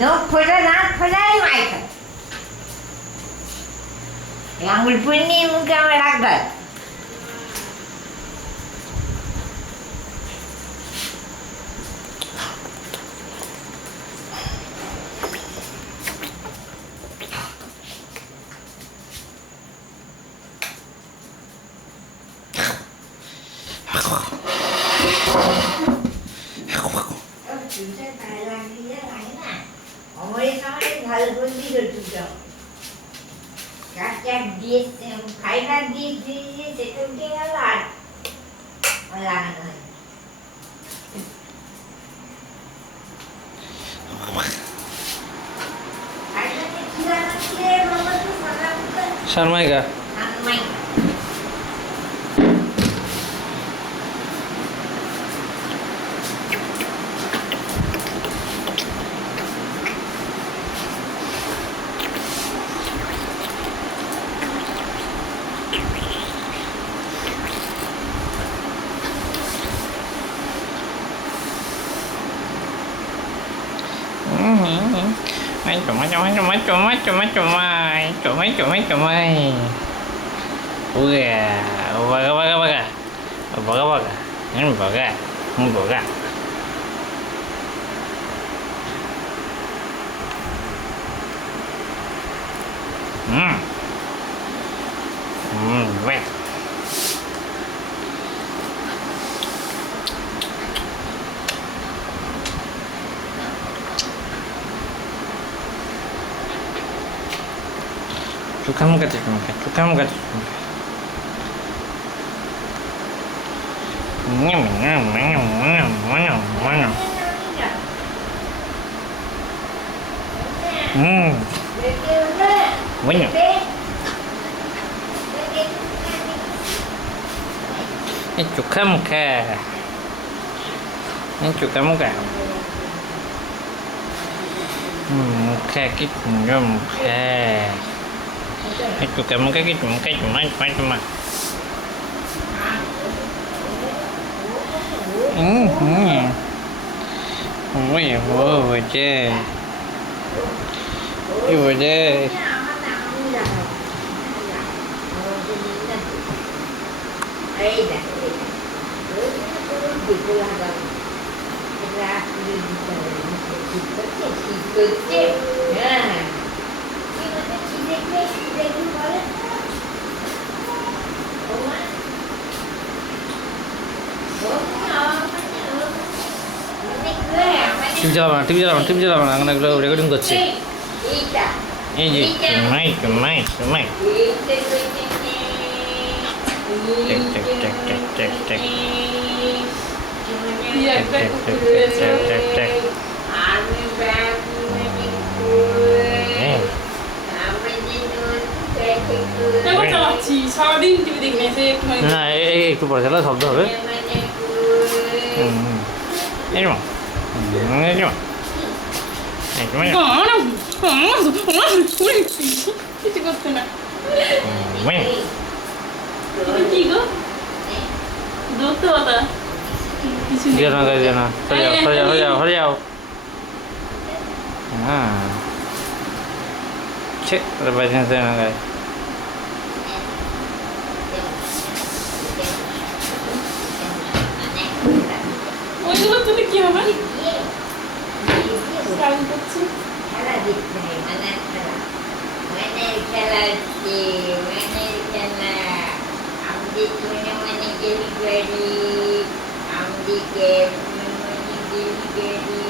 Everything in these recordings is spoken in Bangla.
নখ ফোটা নাক ফোটাই মাই খায় আঙুল পুড়ে নিয়ে মুখে আমার রাখবে ভালো করে দিল চুপটা কাট দিয়ে ফাইবার দিয়ে দিয়ে সেটা উঠে গেল আর লাগানো হয় শর্মাইগা Chumai chumai chumai chumai chumai chumai chumai chumai chumai uya baga baga baga baga baga ini baga ini baga wet Cukam kata cukam kata nyam nyam nyam nyam nyam nyam banyak ini cukam kah kita nyam kah itu kamu kayak cuma woi aja ibu aja TV চালাবো না এখন এগুলো রেকর্ডিং করছি এই যে চুমাই না একটু পরে চালা শব্দ হবে কিছু করতে না কি গো ধরতে কথা কিছু হয়ে যাও হ্যাঁ ঠিক বাইরে না গায়ে ওইগুলো তুমি কি হবে স্টাইল করছি খেলা দিচ্ছে মানে খেলা আমি মানে ডেলিভারি আমদিকে ডেলিভারি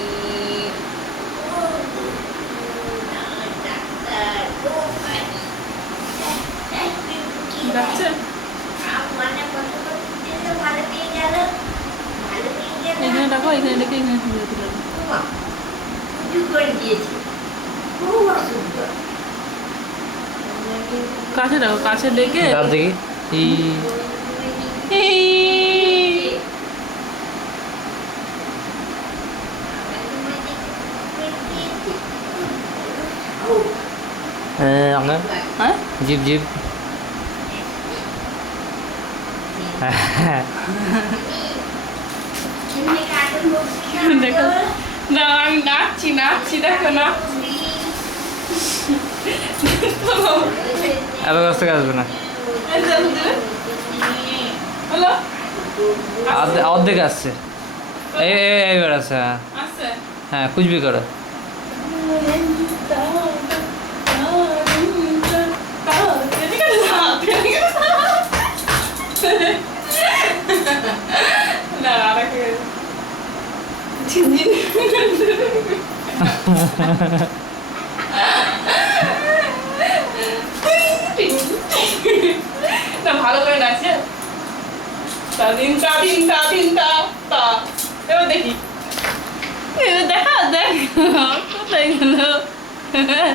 ডাকছে মানে ভালো পেয়ে গেল এখানে রাখো এখানে রেখে এখানে তুলে দিল করে দিয়েছি খুব অসুবিধা কাছে রাখো কাছে লেগে দেখি আপনার হ্যাঁ জিপ দেখো না আমি নাচছি নাচছি দেখো না এত কাছ থেকে আসবে না, হলো অর্ধেক আসছে। এইবার আছে। হ্যাঁ আছে হ্যাঁ, কুচবি করো। না আরেকটা ঝিনঝিন না ভালো করে নাচছে তাদিন তাদিন তাদিন তা তা এবার দেখি দেখা দেখ কোথায় গেল